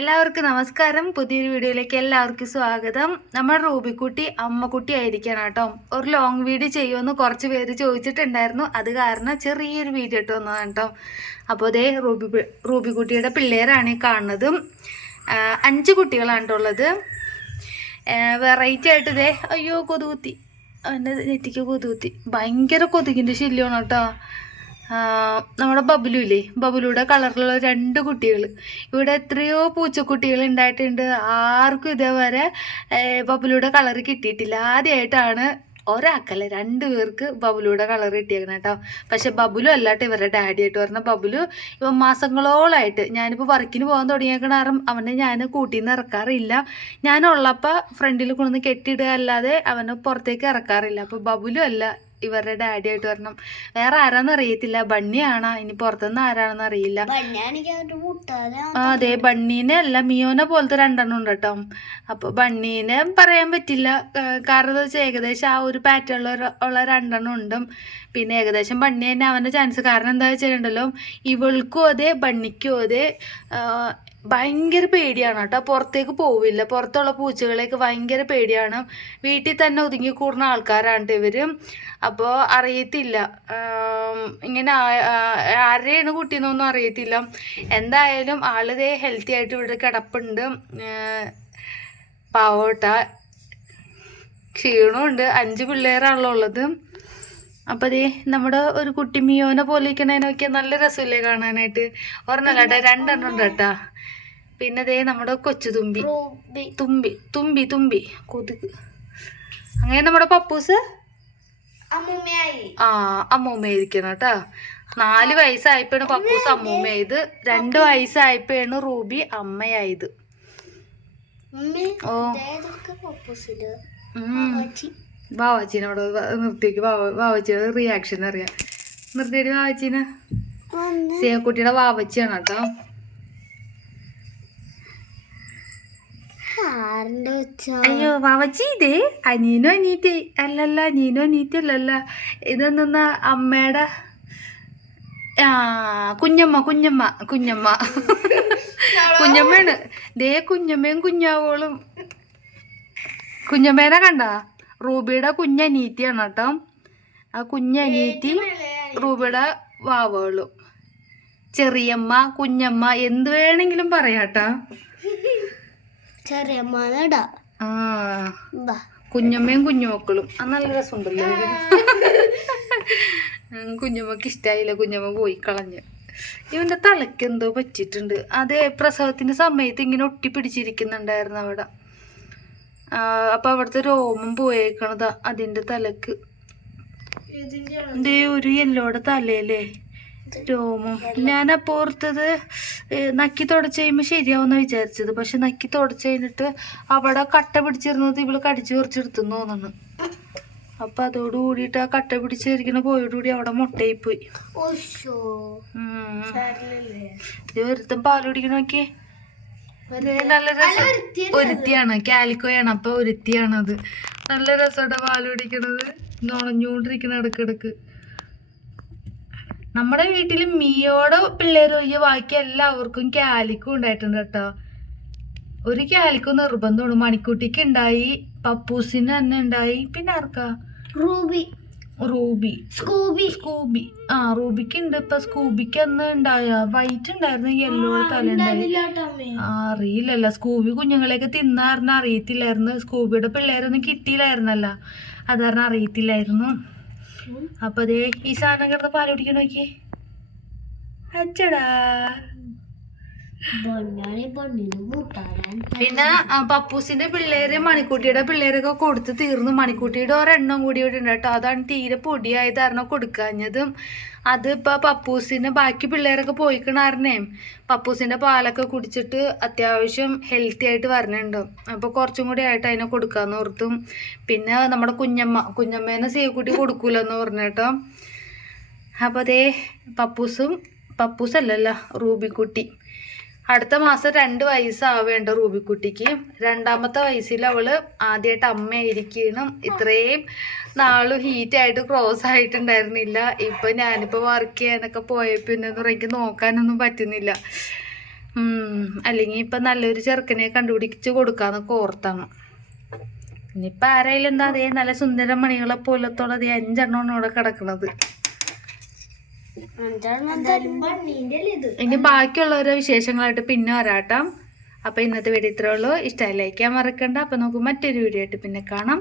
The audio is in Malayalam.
എല്ലാവർക്കും നമസ്കാരം. പുതിയൊരു വീഡിയോയിലേക്ക് എല്ലാവർക്കും സ്വാഗതം. നമ്മൾ റൂബിക്കുട്ടി അമ്മക്കുട്ടി ആയിരിക്കണം കേട്ടോ. ഒരു ലോങ് വീഡിയോ ചെയ്യുമെന്ന് കുറച്ച് പേര് ചോദിച്ചിട്ടുണ്ടായിരുന്നു. അത് കാരണം ചെറിയൊരു വീഡിയോ ഇട്ട് വന്നതാണ് കേട്ടോ. അപ്പോൾ അതേ റൂബി റൂബിക്കുട്ടിയുടെ പിള്ളേരാണ് ഈ കാണുന്നത്. അഞ്ച് കുട്ടികളാണ് ട്ടോ ഉള്ളത്. വെറൈറ്റി ആയിട്ട് ഇതേ അയ്യോ കൊതുകുത്തി. അവന്റെ നെറ്റിക്ക് കൊതുകുത്തി. ഭയങ്കര കൊതുകിന്റെ ശല്യമാണ് കേട്ടോ. നമ്മുടെ ബബുലു ഇല്ലേ ബബുലുടെ കളറിലുള്ള രണ്ട് കുട്ടികൾ ഇവിടെ എത്രയോ പൂച്ചക്കുട്ടികൾ ഉണ്ടായിട്ടുണ്ട്. ആർക്കും ഇതേവരെ ബബുലുടെ കളർ കിട്ടിയിട്ടില്ല. ആദ്യമായിട്ടാണ് ഒരാൾക്കല്ല രണ്ട് പേർക്ക് ബബുലുടെ കളർ കിട്ടിയേക്കണം കേട്ടോ പക്ഷെ ബബുലു അല്ലാട്ട് ഇവരുടെ ഡാഡി ആയിട്ട് പറഞ്ഞ ബബുലു ഇപ്പം മാസങ്ങളോളായിട്ട് ഞാനിപ്പോൾ വർക്കിന് പോകാൻ തുടങ്ങിയേക്കണ കാരണം അവനെ ഞാൻ കൂട്ടിൽ നിന്ന് ഇറക്കാറില്ല. ഞാനുള്ളപ്പോൾ ഫ്രണ്ടിൽ കൊണ്ടുവന്ന് കെട്ടിയിടുക അല്ലാതെ അവനെ പുറത്തേക്ക് ഇറക്കാറില്ല. അപ്പോൾ ബബുലു അല്ല ഇവരുടെ ഡാഡി ആയിട്ട് വരണം. വേറെ ആരാന്ന് അറിയത്തില്ല. ബണ്ണിയാണോ? ഇനി പുറത്തുനിന്ന് ആരാണെന്ന് അറിയില്ല. ആ അതെ ബണ്ണീനെ അല്ല മിയോനെ പോലത്തെ രണ്ടെണ്ണം ഉണ്ട് കേട്ടോ. അപ്പൊ ബണ്ണീനെ പറയാൻ പറ്റില്ല. കാരണം എന്താ വെച്ചാൽ ഏകദേശം ആ ഒരു പാറ്റേണിൽ ഉള്ള രണ്ടെണ്ണം ഉണ്ട്. പിന്നെ ഏകദേശം ബണ്ണി തന്നെ അവന്റെ ചാൻസ് കാരണം എന്താ വെച്ചിട്ടുണ്ടല്ലോ ഇവൾക്കും അതെ ബണ്ണിക്കും അതെ ഭയങ്കര പേടിയാണ് കേട്ടോ. പുറത്തേക്ക് പോവില്ല. പുറത്തുള്ള പൂച്ചകളെയൊക്കെ ഭയങ്കര പേടിയാണ്. വീട്ടിൽ തന്നെ ഒതുങ്ങി കൂടുന്ന ആൾക്കാരാണ് ഇവർ അപ്പോൾ അറിയത്തില്ല. ഇങ്ങനെ ആരുടെയാണ് കുട്ടിയെന്നൊന്നും അറിയത്തില്ല. എന്തായാലും ആളിതേ ഹെൽത്തി ആയിട്ട് ഇവിടെ കിടപ്പുണ്ട്. പാവോട്ട. ക്ഷീണമുണ്ട്. അഞ്ച് പിള്ളേരാണല്ലോ ഉള്ളത്. അപ്പം അതേ നമ്മുടെ ഒരു കുട്ടി മിയോനെ പോലെ ഇരിക്കണേനൊക്കെ നല്ല രസമില്ലേ കാണാനായിട്ട്. ഒരെണ്ണല്ല കേട്ടോ രണ്ടെണ്ണം ഉണ്ട് കേട്ടാ പിന്നെ അതേ നമ്മുടെ കൊച്ചു തുമ്പി. തുമ്പി തുമ്പി തുമ്പി. കൊതുക്. അങ്ങനെ നമ്മുടെ പപ്പൂസ്? ആ അമ്മൂമ്മയായിരിക്കണം കേട്ടാ. നാല് വയസ്സായപ്പോഴാണ് പപ്പൂസ് അമ്മൂമ്മയായത്. രണ്ട് വയസ്സായപ്പോഴാണ് റൂബി അമ്മയായത്. ഓ. പപ്പൂസിൽ. ഉം. വാവാച്ചീനോട് നിർത്തിയേക്ക്. വാവ റിയാക്ഷൻ അറിയാം. നിർത്തിയിട്ട് വാവച്ചീനെ. സേക്കുട്ടിയുടെ വാവച്ചിയാണ് കേട്ടോ. അയ്യോ വാവച്ചി ഇതേ അനീനോ അനീറ്റി അല്ലല്ല അനീനോ അനീറ്റി അല്ലല്ല. ഇതെന്നാ അമ്മയുടെ? ആ കുഞ്ഞമ്മ കുഞ്ഞമ്മ കുഞ്ഞമ്മ. കുഞ്ഞമ്മയാണ്. ദേ കുഞ്ഞമ്മയും കുഞ്ഞാവോളും. കുഞ്ഞമ്മേനെ കണ്ട? റൂബിയുടെ കുഞ്ഞനീറ്റിയാണ് കേട്ടോ ആ കുഞ്ഞനീറ്റി റൂബിയുടെ വാവകളും. ചെറിയമ്മ കുഞ്ഞമ്മ എന്ത് വേണമെങ്കിലും പറയാട്ടാ. ചെറിയമ്മ ആ. കുഞ്ഞമ്മയും കുഞ്ഞുമക്കളും. ആ നല്ല രസമുണ്ടല്ലോ കുഞ്ഞമ്മക്ക് ഇഷ്ടായില്ല. കുഞ്ഞമ്മ പോയി കളഞ്ഞ്. ഇവന്റെ തലയ്ക്ക് എന്തോ പറ്റിയിട്ടുണ്ട്. അതെ പ്രസവത്തിന്റെ സമയത്ത് ഇങ്ങനെ ഒട്ടിപ്പിടിച്ചിരിക്കുന്നുണ്ടായിരുന്നു അവിടെ. അപ്പൊ അവിടുത്തെ രോമം പോയേക്കണതാ അതിന്റെ തലക്ക്. ദേ ഒരു യെല്ലോടെ തലയല്ലേ? രോമം ഞാൻ ഞാനപ്പോ ഓർത്തത് നക്കി തുടച്ച് കഴിയുമ്പോൾ ശരിയാവുന്ന വിചാരിച്ചത്. പക്ഷെ നക്കി തുടച്ച് കഴിഞ്ഞിട്ട് അവിടെ കട്ട പിടിച്ചിരുന്നത് ഇവൾ കടിച്ചു പറിച്ചെടുത്തെന്ന് തോന്നുന്നു. അപ്പൊ അതോട് കൂടിയിട്ട് ആ കട്ട പിടിച്ചിരിക്കണ പോയോടുകൂടി അവിടെ മുട്ടയി പോയി ഇത് നോക്കിയേ. ഇത് നല്ല ഒരുത്തിയാണ് കാലിക്കോയാണ്. അപ്പൊ ഒരുത്തിയാണത് നല്ല രസമാണ് പാൽ പിടിക്കണത് നുണഞ്ഞുകൊണ്ടിരിക്കണ ഇടക്കിടക്ക്. നമ്മുടെ വീട്ടിൽ മിയോടെ പിള്ളേർ ഒഴികെ ബാക്കി എല്ലാവർക്കും കാലിക്കും ഉണ്ടായിട്ടുണ്ട് കേട്ടോ. ഒരു കാലിക്കും നിർബന്ധമാണ്. മണിക്കുട്ടിക്ക് ഉണ്ടായി പപ്പൂസിന് തന്നെ ഉണ്ടായി. പിന്നെ ആർക്കാ? റൂബി. റൂബി. സ്കൂബി. സ്കൂബി. ആ റൂബിക്ക് ഉണ്ട് ഇപ്പൊ. സ്കൂബിക്ക് അന്ന് ഉണ്ടായ വൈറ്റ് ഉണ്ടായിരുന്നു യെല്ലോ തല ഉണ്ടായി അറിയില്ലല്ലോ. സ്കൂബി കുഞ്ഞുങ്ങളെയൊക്കെ തിന്നാറിന് അറിയത്തില്ലായിരുന്നു. സ്കൂബിയുടെ പിള്ളേരൊന്നും കിട്ടിയില്ലായിരുന്നല്ല. അത് കാരണം അറിയത്തില്ലായിരുന്നു. അപ്പൊ അതേ ഈ സാധനം കിടന്ന് പാൽ കുടിക്കാൻ നോക്കി അച്ചടാ. പിന്നെ പപ്പൂസിന്റെ പിള്ളേര് മണിക്കുട്ടിയുടെ പിള്ളേരൊക്കെ കൊടുത്ത് തീർന്നു. മണിക്കുട്ടിയുടെ ഒരെണ്ണം കൂടി ഇവിടെ ഉണ്ട് കേട്ടോ. അതാണ് തീരെ പൊടിയായത് കാരണം കൊടുക്കാഞ്ഞതും. അത് ഇപ്പൊ പപ്പൂസിന് ബാക്കി പിള്ളേരൊക്കെ പോയിക്കണ കാരണേ പപ്പൂസിന്റെ പാലൊക്കെ കുടിച്ചിട്ട് അത്യാവശ്യം ഹെൽത്തി ആയിട്ട് വരണുണ്ട്. അപ്പൊ കുറച്ചും കൂടി ആയിട്ട് അതിനെ കൊടുക്കാന്ന് ഓർത്തും. പിന്നെ നമ്മുടെ കുഞ്ഞമ്മ കുഞ്ഞമ്മേനെ സേവക്കുട്ടി കൊടുക്കൂലെന്ന് പറഞ്ഞു കേട്ടോ. അപ്പോൾ അതേ പപ്പൂസും പപ്പൂസല്ലല്ല റൂബിക്കുട്ടി. അടുത്ത മാസം രണ്ട് വയസ്സാവേണ്ട റൂബിക്കുട്ടിക്ക്. രണ്ടാമത്തെ വയസ്സിൽ അവൾ ആദ്യമായിട്ട് അമ്മയായിരിക്കണം. ഇത്രയും നാളും ഹീറ്റായിട്ട് ക്രോസ് ആയിട്ടുണ്ടായിരുന്നില്ല. ഇപ്പൊ ഞാനിപ്പോ വർക്ക് ചെയ്യാനൊക്കെ പോയ പിന്നെ എനിക്ക് നോക്കാനൊന്നും പറ്റുന്നില്ല. അല്ലെങ്കിൽ ഇപ്പൊ നല്ലൊരു ചെറുക്കനെ കണ്ടുപിടിച്ച് കൊടുക്കാന്നൊക്കെ ഓർത്താണ്. ഇനിയിപ്പൊ ആരായാലും എന്താ അതേ നല്ല സുന്ദര മണികളെ പോലത്തോളം അതേ അഞ്ചെണ്ണമാണ് ഇവിടെ കിടക്കണത് എന്തായാലും പണ്ണീന്റെ അല്ലേ ഇത് ഇനി ബാക്കിയുള്ള ഓരോ വിശേഷങ്ങളായിട്ട് പിന്നെ വരാട്ടാം. അപ്പൊ ഇന്നത്തെ വീഡിയോ ഇത്രേ ഉള്ളൂ. ഇഷ്ടമായി ലൈക്കാൻ മറക്കണ്ട. അപ്പൊ നമുക്ക് മറ്റൊരു വീഡിയോ ആയിട്ട് പിന്നെ കാണാം.